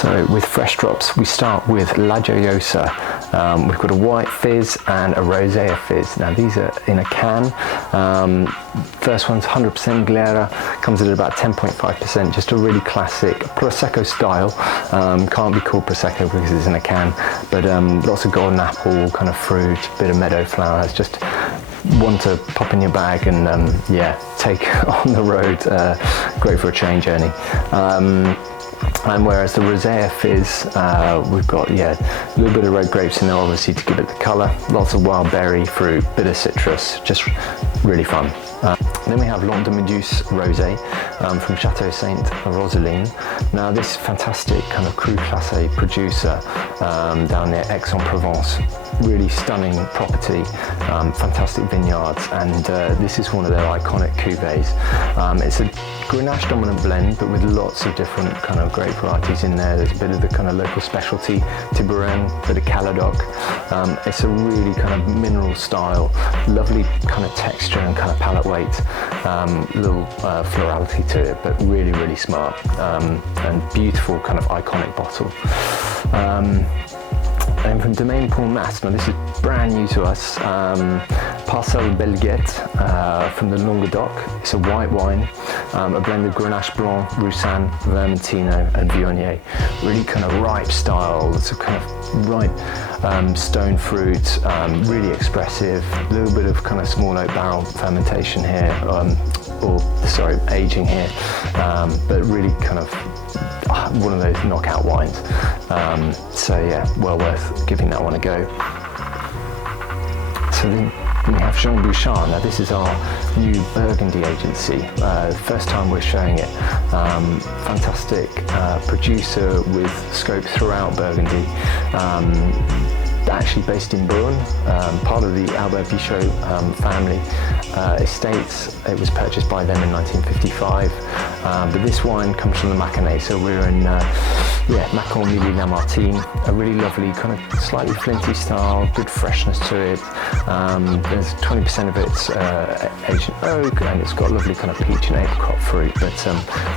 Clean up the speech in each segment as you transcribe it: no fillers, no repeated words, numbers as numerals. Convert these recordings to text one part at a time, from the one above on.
So with fresh drops, we start with La Joyosa. We've got a white fizz and a rosé fizz. Now these are in a can. First one's 100% Glera, comes at about 10.5%, just a really classic Prosecco style. Can't be called Prosecco because it's in a can, but lots of golden apple, kind of fruit, bit of meadow flowers, just one to pop in your bag and yeah, take on the road. Great for a train journey. And whereas the Rosé fizz, we've got, yeah, a little bit of red grapes in there, obviously, to give it the colour. Lots of wild berry fruit, bit of citrus, just really fun. Then we have Langue de Méduse Rosé from Chateau Sainte Rosaline. Now this fantastic kind of cru classé producer down near Aix-en-Provence. Really stunning property, fantastic vineyards, and this is one of their iconic cuvées. It's a Grenache dominant blend, but with lots of different kind of grape varieties in there. There's a bit of the kind of local specialty, Tiburon, bit of Caladoc. It's a really kind of mineral style, lovely kind of texture and kind of palate weight, little florality to it, but really, really smart, and beautiful kind of iconic bottle. And from Domaine Paul Mas, now this is brand new to us, Parcelle Belguette from the Languedoc. It's a white wine, a blend of Grenache Blanc, Roussanne, Vermentino and Viognier. Really kind of ripe style, it's a kind of ripe stone fruit, really expressive, a little bit of kind of small oak barrel fermentation here, aging here, but really kind of one of those knockout wines. So yeah, well worth giving that one a go. So then we have Jean Bouchard. Now this is our new Burgundy agency. First time we're showing it. Fantastic producer with scope throughout Burgundy. Actually based in Beaune, part of the Albert Pichot family estates. It was purchased by them in 1955, but this wine comes from the Mâconnais, so we're in Mâcon Milly-Lamartine, a really lovely kind of slightly flinty style, good freshness to it. There's 20% of it's aged in oak, and it's got lovely kind of peach and apricot fruit, but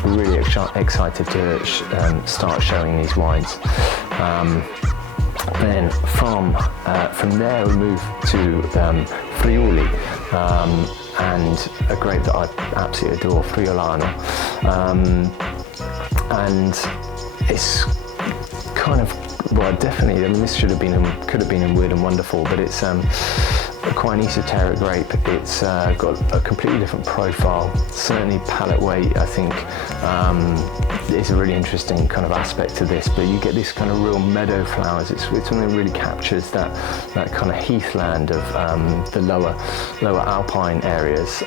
we're really excited to start showing these wines. Then from there we move to Friuli, and a grape that I absolutely adore, Friulano, and it's kind of, well, definitely, I mean, this could have been in Weird and Wonderful, but it's quite an esoteric grape. It's got a completely different profile, certainly palate weight, I think, is a really interesting kind of aspect to this, but you get this kind of real meadow flowers. It's something that really captures that kind of heathland of the lower alpine areas.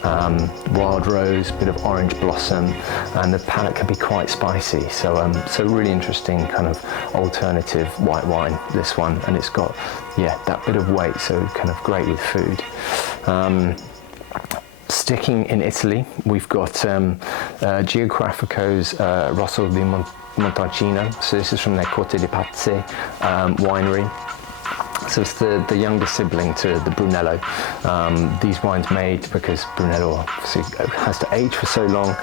Wild rose, bit of orange blossom, and the palate can be quite spicy, so really interesting kind of alternative white wine, this one, and it's got, yeah, that bit of weight, so kind of great with food. Sticking in Italy, we've got Geografico's Rosso di Montalcino. So this is from their Corte di Pazzi winery. So it's the younger sibling to the Brunello. These wines made because Brunello obviously has to age for so long,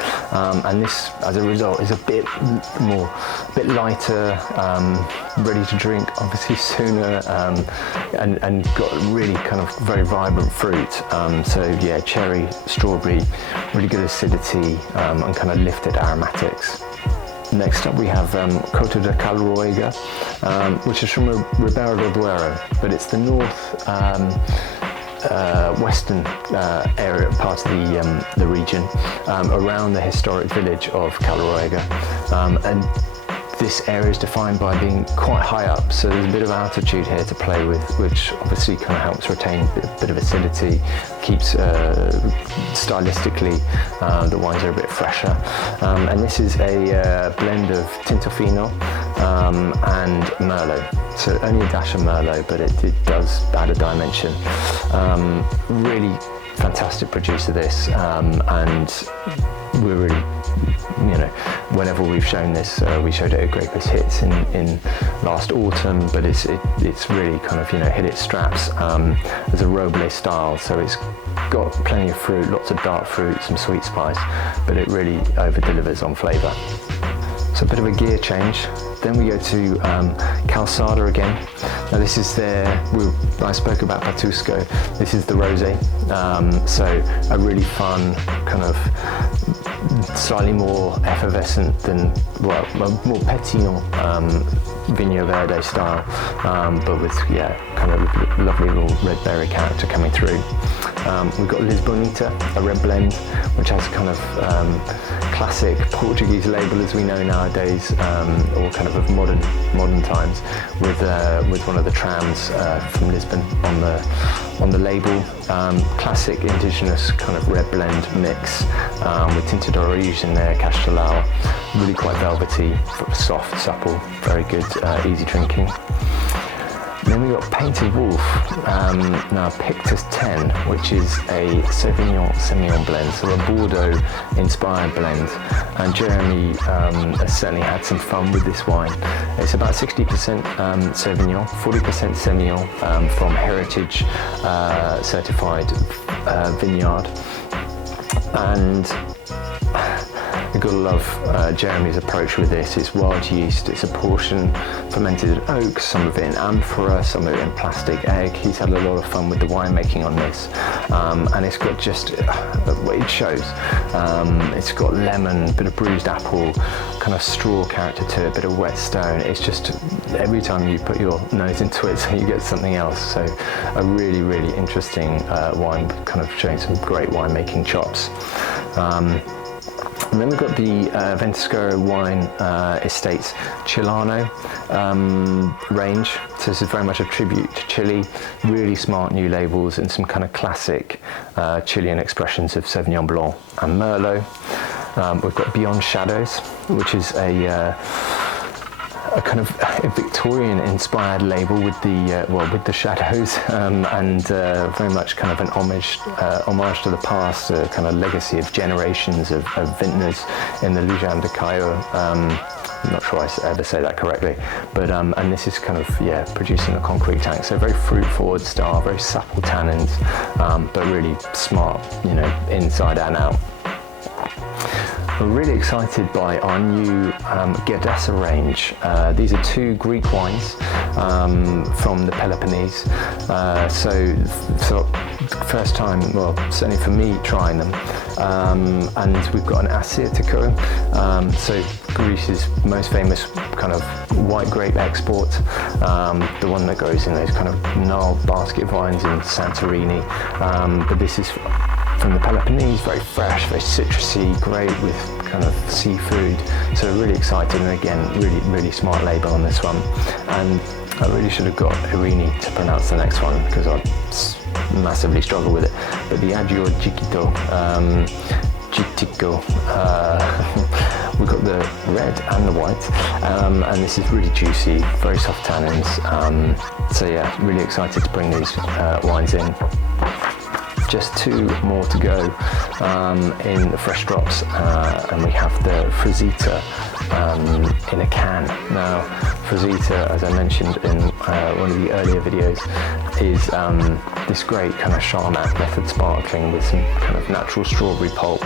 and this, as a result, is a bit lighter, ready to drink obviously sooner, and got really kind of very vibrant fruit. So yeah, cherry, strawberry, really good acidity, and kind of lifted aromatics. Next up we have Coto de Calruega, which is from Ribera del Duero, but it's the north western area, part of the region, around the historic village of Calruega, and this area is defined by being quite high up, so there's a bit of altitude here to play with, which obviously kind of helps retain a bit of acidity, keeps stylistically the wines are a bit fresher. And this is a blend of Tintofino and Merlot, so only a dash of Merlot, but it does add a dimension. Really fantastic producer, this, and we're really, you know, whenever we've shown this, we showed it at Grapers Hits in last autumn, but it's really kind of, you know, hit its straps as a Roble style, so it's got plenty of fruit, lots of dark fruit, some sweet spice, but it really over delivers on flavour. So a bit of a gear change. Then we go to Calçada again. Now this is I spoke about Patusco. This is the rosé. So a really fun, kind of slightly more effervescent than, well, more pétillant Vinho Verde style, but with, yeah, kind of lovely little red berry character coming through. We've got Lisbonita, a red blend, which has kind of classic Portuguese label as we know nowadays, or kind of modern times, with one of the trams from Lisbon on the label. Classic indigenous kind of red blend mix with tinted orange in there, Castelao, really quite velvety, soft, supple, very good, easy drinking. Then we got Painted Wolf, now Pictus 10, which is a Sauvignon Semillon blend, so a Bordeaux inspired blend, and Jeremy has certainly had some fun with this wine. It's about 60% Sauvignon, 40% Semillon from Heritage certified vineyard, and you've got to love Jeremy's approach with this. It's wild yeast, it's a portion fermented in oak, some of it in amphora, some of it in plastic egg. He's had a lot of fun with the winemaking on this, and it's got just, it shows. It's got lemon, bit of bruised apple, kind of straw character to it, bit of wet stone. It's just, every time you put your nose into it, so you get something else. So a really, really interesting wine, kind of showing some great winemaking chops. And then we've got the Ventisquero Wine Estates Chilano range. So this is very much a tribute to Chile, really smart new labels and some kind of classic Chilean expressions of Sauvignon Blanc and Merlot. We've got Beyond Shadows, which is a kind of a Victorian inspired label with the shadows, and very much kind of an homage to the past, a kind of legacy of generations of vintners in the Lujan de Cayo. I'm not sure I ever say that correctly, but and this is kind of, yeah, producing a concrete tank, so very fruit forward style, very supple tannins, but really smart, you know, inside and out. We're really excited by our new Giardassa range. These are two Greek wines from the Peloponnese. So first time, well, certainly for me, trying them. And we've got an Assyrtiko, so Greece's most famous kind of white grape export, the one that goes in those kind of gnarled basket vines in Santorini. But this is from the Peloponnese, very fresh, very citrusy, great with kind of seafood. So really excited, and again, really smart label on this one. And I really should have got Irini to pronounce the next one, because I massively struggle with it. But the Adjio Jikito, we've got the red and the white, and this is really juicy, very soft tannins. So yeah, really excited to bring these wines in. Just two more to go in the fresh drops, and we have the Frisita in a can. Now, Frisita, as I mentioned in one of the earlier videos, is this great kind of Charmat method sparkling with some kind of natural strawberry pulp.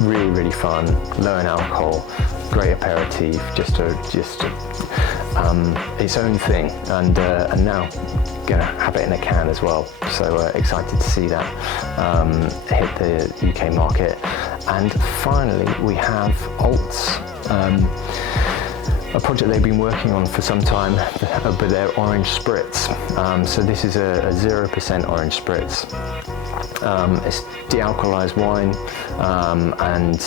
Really fun, low in alcohol, great aperitif, just its own thing, and now gonna have it in a can as well. So excited to see that hit the UK market. And finally, we have Alts, a project they've been working on for some time, but their orange spritz. So this is a 0% orange spritz. It's de-alcoholized wine and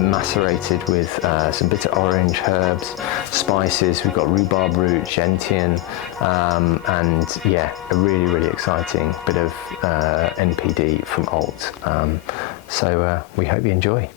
macerated with some bitter orange herbs, spices. We've got rhubarb root, gentian, and yeah, a really exciting bit of NPD from Alt. So we hope you enjoy.